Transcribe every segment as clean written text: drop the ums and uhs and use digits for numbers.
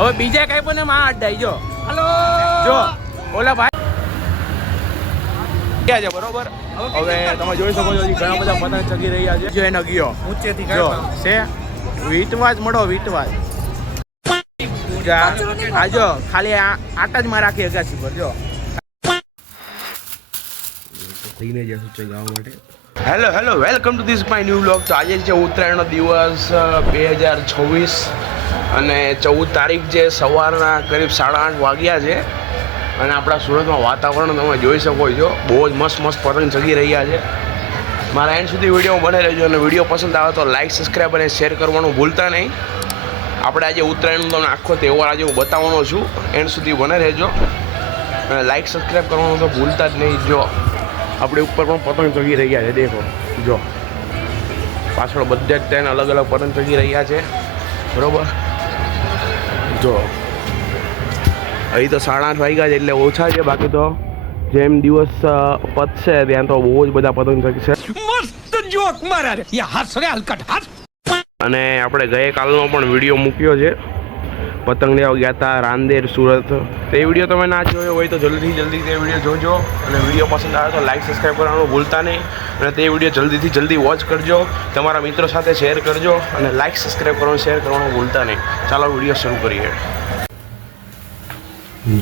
હવે બીજા કઈ પણ માં અડાઈ જો હલો જો ઓલા ભાઈ ક્યાં છે બરોબર. હવે તમે જોઈ શકો છો ઘણા બધા પતંગ ચગી રહ્યા છે. જો એનો ગયો ઊંચેથી જો છે વીટવાજ મળો વીટવાજ આ જો ખાલી આટા જ માં રાખી અગાસી પર જો લઈને જશું ચગાવવા માટે. Hello welcome to this my new vlog. તો આજે છે ઉત્તરાયણનો દિવસ 2026 અને 14 તારીખ છે. સવારના કરીબ 8:30 વાગ્યા છે અને આપણા સુરતમાં વાતાવરણ તમે જોઈ શકો છો. બહુ જ મસ્ત પતંગ ચગી રહ્યા છે. મારા એન્ડ સુધી વિડીયો બને રહેજો અને વિડીયો પસંદ આવે તો લાઇક સબસ્ક્રાઈબ અને શેર કરવાનું ભૂલતા નહીં. આપણે આજે ઉત્તરાયણનો તમને આખો તહેવાર આજે હું બતાવવાનો છું. એન્ડ સુધી બને રહેજો અને લાઇક સબસ્ક્રાઈબ કરવાનું તો ભૂલતા જ નહીં. જો આપણે ઉપર પણ પતંગ ચગી રહ્યા છે. દેખો જો પાછળ બધે જ તેને અલગ અલગ પતંગ ચગી રહ્યા છે બરાબર. જો અહીં તો 8:30 વાગ્યા છે એટલે ઓછા છે. બાકી તો જેમ દિવસ પતશે ત્યાં તો બહુ જ બધા પતંગ ચગશે. મસ્ત જોક મારા રે યા હાથ રે હલકટ હાથ. અને આપણે ગઈકાલનો પણ વિડીયો મૂક્યો છે. પતંગ લેવા ગયા હતા રાંદેર સુરત. તે વિડીયો તમે ના જોયો હોય તો જલ્દી તે વિડીયો જોજો અને વિડીયો પસંદ આવે તો લાઇક સબસ્ક્રાઈબ કરવાનું ભૂલતા નહીં અને તે વિડીયો જલ્દી વોચ કરજો. તમારા મિત્રો સાથે શેર કરજો અને લાઇક સબસ્ક્રાઈબ કરવાનું શેર કરવાનું ભૂલતા નહીં. ચાલો વિડીયો શરૂ કરીએ.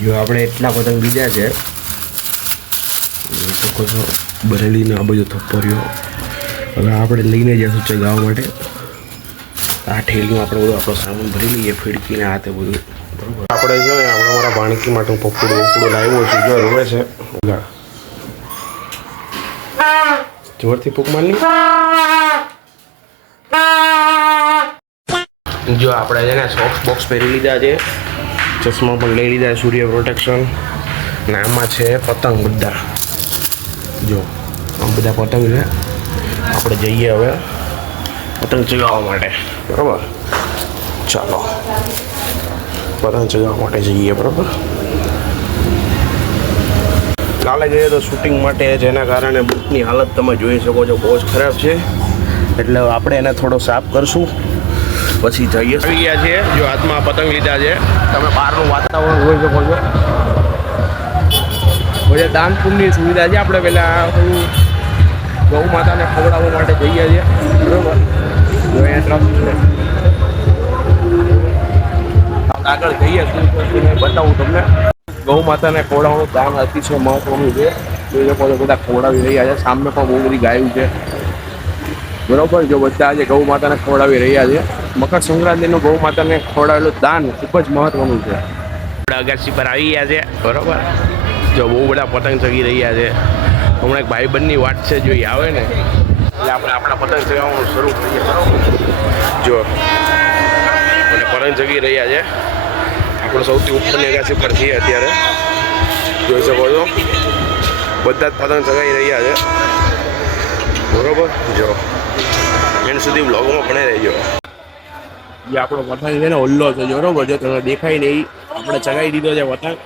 જો આપણે એટલા પતંગ લીધા છે બરેલીને આ બધો થપ્પર્યો. હવે આપણે લઈને જઈશું ચગાવવા માટે. આ ઠેલીમાં આપણે બધું આપણો સામાન ભરી લઈએ ફીડકીને હાથે બધું બરાબર. આપણે છે ને આપણે મારા ભાણકી માટે હું પપ્પુડું લાવ્યો છું. જો રોવે છે જોરથી ફૂંક મારી. જો આપણે છે ને સોક્સ બોક્સ પહેરી લીધા છે. ચશ્મા પણ લઈ લીધા છે સૂર્ય પ્રોટેક્શન. અને આમાં છે પતંગ બધા. જો આમ બધા પતંગ છે. આપણે જઈએ હવે પતંગ ચગાવવા માટે બરાબર. ચાલો પતંગ ચગાવવા માટે જઈએ બરાબર. કાલે જઈએ તો શૂટિંગ માટે જેના કારણે બૂટની હાલત તમે જોઈ શકો છો બહુ જ ખરાબ છે. એટલે આપણે એને થોડો સાફ કરશું પછી જઈએ. આવી ગયા છે જો હાથમાં પતંગ લીધા છે. તમે બહારનું વાતાવરણ જોઈ શકો છો. પછી દાન પુણ્યની સુવિધા છે. આપણે પહેલાં ગૌ માતાને ખવડાવવા માટે જઈએ છીએ બરાબર. જો અહીંયા ટ્રક છે આગળ જઈએ શું બતાવું તમને. ગૌ માતાને ખવડાવવાનું દાન અતિશય મહત્વનું છે. જોઈ શકો છો બધા ખવડાવી રહ્યા છે. સામે પણ બહુ બધી ગાયું છે બરાબર. જો બધા આજે ગૌ માતાને ખવડાવી રહ્યા છે. મકર સંક્રાંતિનું ગૌ માતાને ખવડાવેલું દાન ખૂબ જ મહત્વનું છે. આપણે અગાસી પર આવી ગયા છે બરાબર. જો બહુ બધા પતંગ ચગી રહ્યા છે. હમણાં એક ભાઈબંધની વાત છે જો એ આવે ને એટલે આપણે આપણા પતંગ ચગાવવાનું શરૂ કરીએ બરાબર. જો અને પતંગ ચગી રહ્યા છે. આપણે સૌથી ઉપરની અગાસી પર છીએ અત્યારે. જોઈ શકો છો બધા જ પતંગ ચગાવી રહ્યા છે બરાબર. જો એન્ડ સુધી બ્લોગમાં ભણી રહેજો. જે આપણો પતંગ છે ને ઓલ્લો છે બરાબર. જો તમે દેખાય નહીં આપણે ચગાવી દીધો છે પતંગ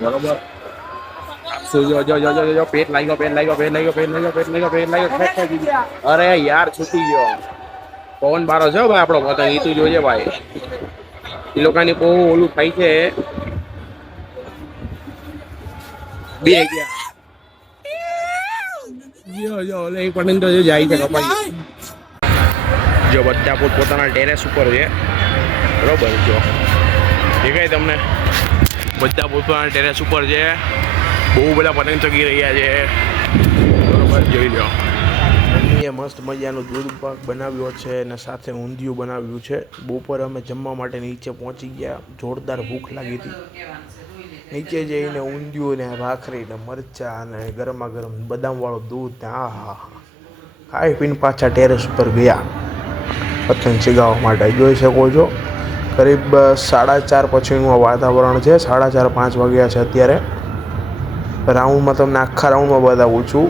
બરાબર. જો પેટ લાગ્યો. અરે યાર છૂટી ગયો. પવન બારો છે ભાઈ આપણો પતંગ. એ તું જોજે ભાઈ. એ લોકોની બહુ ઓલું થાય છે. બે ગયા જો એક પતંગ તો જાય છે કપાઈ. જો બધા પોતાના ટેરેસ ઉપર છે બરોબર. જો દેખાય તમને બધા પોતાના ટેરેસ ઉપર છે. બહુ બધા પતંગ ચગી રહ્યા છે બરોબર. જોઈ લો મમ્મીએ મસ્ત મજાનું દૂધ પાક બનાવ્યો છે અને સાથે ઊંધિયું બનાવ્યું છે. બપોરે અમે જમવા માટે નીચે પહોંચી ગયા. જોરદાર ભૂખ લાગી હતી. નીચે જઈને ઊંધિયું ને ભાખરી ને મરચાં અને ગરમા ગરમ બદામવાળું દૂધ ને હા ખાઈ પીને પાછા ટેરેસ ઉપર ગયા પતંગ ચગાવવા માટે. જોઈ શકો છો કરીબ 4:30 પછીનું વાતાવરણ છે. 4:30-5 વાગ્યા છે અત્યારે. રાઉન્ડમાં તમને આખા રાઉન્ડમાં બતાવું છું.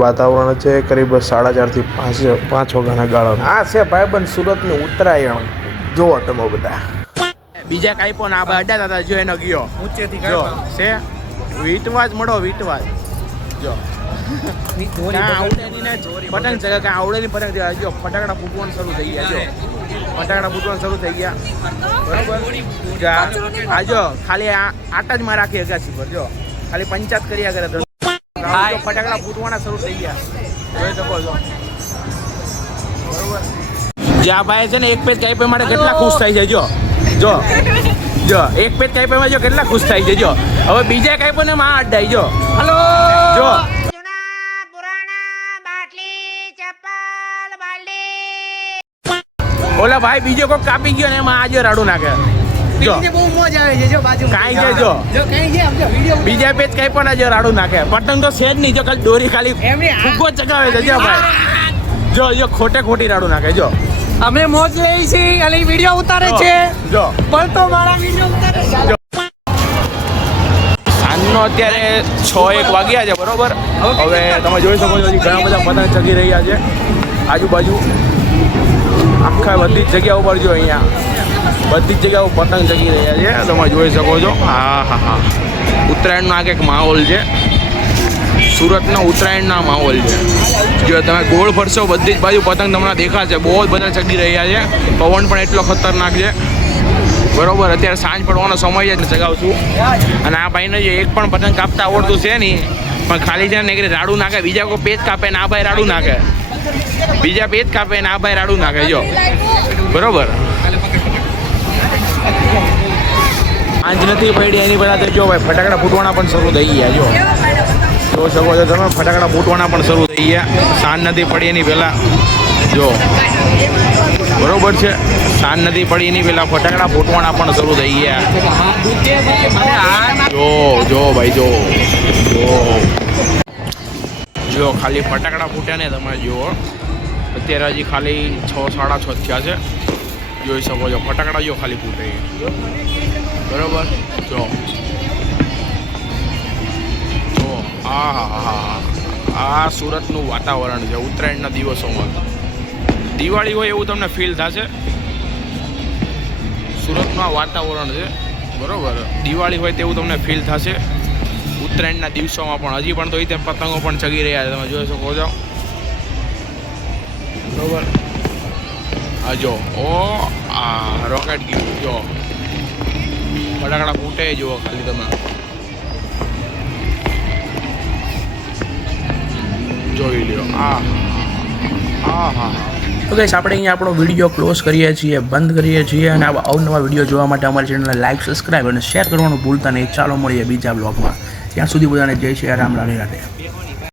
વાતાવરણ છે કરીબ 4:30 થી 5 વાગ્યાના ગાળા. આ છે ભાઈબંધ સુરતની ઉત્તરાયણ. જોવો તમે બધા. બીજા કાંઈ પણ આ અડાતા હતા. જો એનો ગયો ઊંચેથી જો છે વીટવાજ મળો વીટવાજ. જો પતંગ ચગા આવડેની પતંગ જો ફટાકડા ફૂટવાનું શરૂ થઈ ગયા. જો ફટાકડા ફૂટવાનું શરૂ થઈ ગયા બરોબર. આ જો ખાલી આટા જ માં રાખી અગાસી પર જો ખાલી પંચાયત કર્યા કરે તો ફટાકડા ફૂટવાના શરૂ થઈ ગયા જોઈ શકો છો બરોબર. જે આ ભાઈ છે ને એક પેજ કાપવા માટે કેટલા ખુશ થાય છે જો જો જો એક પેજ કાપવામાં જો કેટલા ખુશ થાય છે જો. હવે બીજા કાપો ને માં અડાઈ જો હલો જો ઓલા ભાઈ બીજો કોઈ કાપી ગયો ને એમાં આજે રાડું નાખે જો બહુ મોજ આવે છે જો બાજુ કાઈ છે જો બીજા પેજ કઈ પણ આજે રાડું નાખે. પતંગ તો છે જ નહીં જો ખાલી દોરી ખાલી ફૂગો ચગાવે છે જો ભાઈ જો જો ખોટે ખોટી રાડું નાખે જો. અમે મોજ લઈ છીએ અને વિડિયો ઉતારે છે જો પણ તો મારા વિડિયો ઉતારે છે. સાંજનો અત્યારે 6-1 વાગ્યા છે બરોબર. હવે તમે જોઈ શકો છો ઘણા બધા પતંગ ચગી રહ્યા છે આજુબાજુ આખા બધી જ જગ્યા ઉપર જો અહીંયા બધી જ જગ્યાઓ પતંગ ચગી રહ્યા છે તમે જોઈ શકો છો. હા હા હા ઉત્તરાયણનો આ કંઈક માહોલ છે. સુરતનો ઉત્તરાયણના માહોલ છે. જો તમે ગોળ ફરશો બધી જ બાજુ પતંગ તમને દેખાશે બહુ જ બધા ચગી રહ્યા છે. પવન પણ એટલો ખતરનાક છે બરોબર. અત્યારે સાંજ પડવાનો સમય જ ચગાવશું અને આ ભાઈને જે એક પણ પતંગ કાપતા આવડતું છે નહીં પણ ખાલી છે ને કે રાડું નાખે બીજા કોઈ પેજ કાપે ને આ ભાઈ રાડું નાખે બીજા પેજ કાપે ને આ ભાઈ રાડું નાખે જો બરોબર. સાંજ નથી પડી એની પહેલાં તો જો ભાઈ ફટાકડા ફૂટવાના પણ શરૂ થઈ ગયા જો જોઈ શકો છો તમે ફટાકડા ફૂટવાના પણ શરૂ થઈ ગયા. સાંજ નથી પડી એની પહેલાં જો બરોબર છે. સાંજ નથી પડી એની પહેલાં ફટાકડા ફૂટવાના પણ શરૂ થઈ ગયા જો જો ભાઈ જો જો જો ખાલી ફટાકડા ફૂટ્યા ને તમે જુઓ અત્યારે હજી ખાલી 6-6:30 થયા છે જોઈ શકો છો. ફટાકડા જો ખાલી ફૂટે બરોબર જો જો હા હા હા આ સુરતનું વાતાવરણ છે ઉત્તરાયણના દિવસોમાં. દિવાળી હોય એવું તમને ફીલ થશે. સુરતનું આ વાતાવરણ છે બરોબર. દિવાળી હોય તેવું તમને ફીલ થશે ઉત્તરાયણના દિવસોમાં પણ. હજી પણ તો એ પતંગો પણ ચગી રહ્યા છે તમે જોઈ શકો છો બરોબર. હા જો ઓ આ રોકેટ ગયું જો ફટાકડા ફૂટે જુઓ ખાલી તમે જોઈ લ્યો. હા હા હા તો ગાઈસ આપણે અહીંયા આપણો વિડીયો ક્લોઝ કરીએ છીએ બંધ કરીએ છીએ અને આવા અવનવા વિડીયો જોવા માટે અમારી ચેનલને લાઈક સબસ્ક્રાઈબ અને શેર કરવાનું ભૂલતા નહીં. ચાલો મળીએ બીજા બ્લોગમાં. ત્યાં સુધી બધાને જય શ્રી રામ રાધે રાધે.